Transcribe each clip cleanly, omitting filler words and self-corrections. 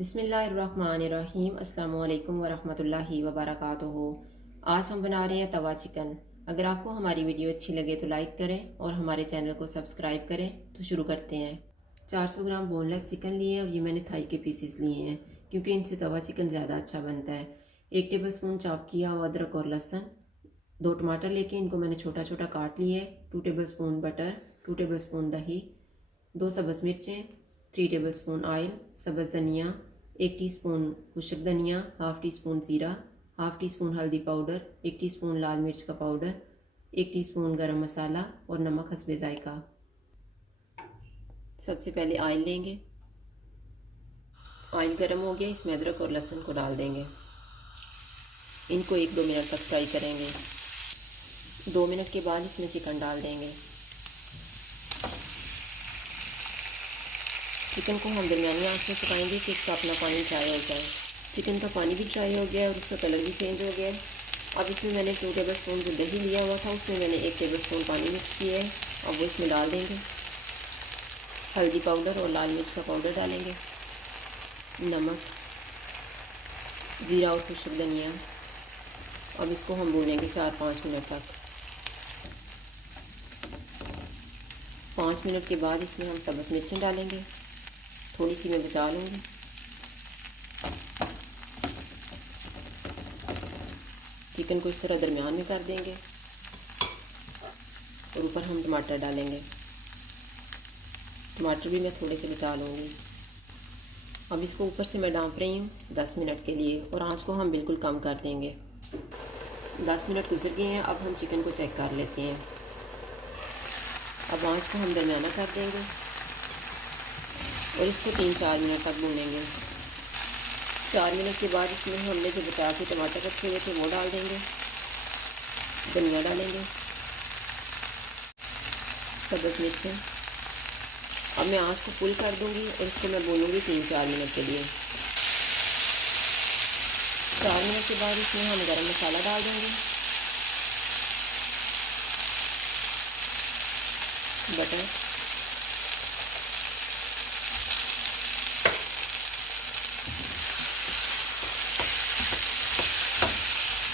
बिस्मिल्लाहिर्रहमानिर्रहीम। अस्सलाम वालेकुम वरहमतुल्लाहि वबरकातुहू। आज हम बना रहे हैं तवा चिकन। अगर आपको हमारी वीडियो अच्छी लगे तो लाइक करें और हमारे चैनल को सब्सक्राइब करें। तो शुरू करते हैं। 400 ग्राम बोनलेस चिकन लिए हैं और ये मैंने थाई के पीसेस लिए हैं क्योंकि इनसे तवा चिकन ज़्यादा अच्छा बनता है। 1 टेबल स्पून चॉप किया हुआ अदरक और लहसुन। 2 टमाटर लेके इनको मैंने छोटा छोटा काट लिए। 2 table spoon butter, 2 table spoon दही, 2 सब्ज़ मिर्चें, 3 टेबल स्पून ऑयल, सब्ज़ धनिया, 1 टीस्पून खुश्क धनिया, हाफ़ टी स्पून ज़ीरा, हाफ़ टी स्पून हल्दी पाउडर, 1 टीस्पून लाल मिर्च का पाउडर, 1 टीस्पून गरम मसाला और नमक हस्बे जायका। सबसे पहले ऑयल लेंगे। ऑयल गर्म हो गया, इसमें अदरक और लहसुन को डाल देंगे। इनको 1-2 मिनट तक फ्राई करेंगे। 2 मिनट के बाद इसमें चिकन डाल देंगे। चिकन को हम दरमियानी आंच में पकाएंगे कि इसका अपना पानी ड्राई हो जाए। चिकन का पानी भी ड्राई हो गया है और इसका कलर भी चेंज हो गया है। अब इसमें मैंने 2 टेबल स्पून जो दही लिया हुआ था उसमें मैंने 1 टेबल स्पून पानी मिक्स किया है। अब वो इसमें डाल देंगे। हल्दी पाउडर और लाल मिर्च का पाउडर डालेंगे, नमक, ज़ीरा और खुश्क धनिया। अब इसको हम भूनेंगे 4-5 मिनट तक। 5 मिनट के बाद इसमें हम सब्ज़ मिर्चें डालेंगे। थोड़ी सी मैं बचा लूँगी। चिकन को इस तरह दरमियान में कर देंगे और ऊपर हम टमाटर डालेंगे। टमाटर भी मैं थोड़े से बचा लूँगी। अब इसको ऊपर से मैं डांप रही हूँ 10 मिनट के लिए और आंच को हम बिल्कुल कम कर देंगे। 10 मिनट गुजर गए हैं। अब हम चिकन को चेक कर लेते हैं। अब आंच को हम दरमियाना कर देंगे और इसको 3-4 मिनट तक भूनेंगे। 4 मिनट के बाद इसमें हमने जो बचा के टमाटर रखे हुए थे वो डाल देंगे, धनिया डालेंगे, सब्ज़ मिर्चें। अब मैं आंच को फुल कर दूंगी और इसको मैं भूनूंगी 3-4 मिनट के लिए। 4 मिनट के बाद इसमें हम गरम मसाला डाल देंगे, बटर,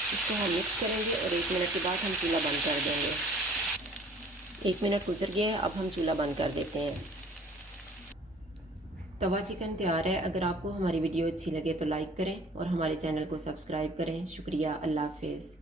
इसको हम मिक्स करेंगे और 1 मिनट के बाद हम चूल्हा बंद कर देंगे। 1 मिनट गुजर गया है। अब हम चूल्हा बंद कर देते हैं। तवा चिकन तैयार है। अगर आपको हमारी वीडियो अच्छी लगे तो लाइक करें और हमारे चैनल को सब्सक्राइब करें। शुक्रिया। अल्लाह हाफ़िज़।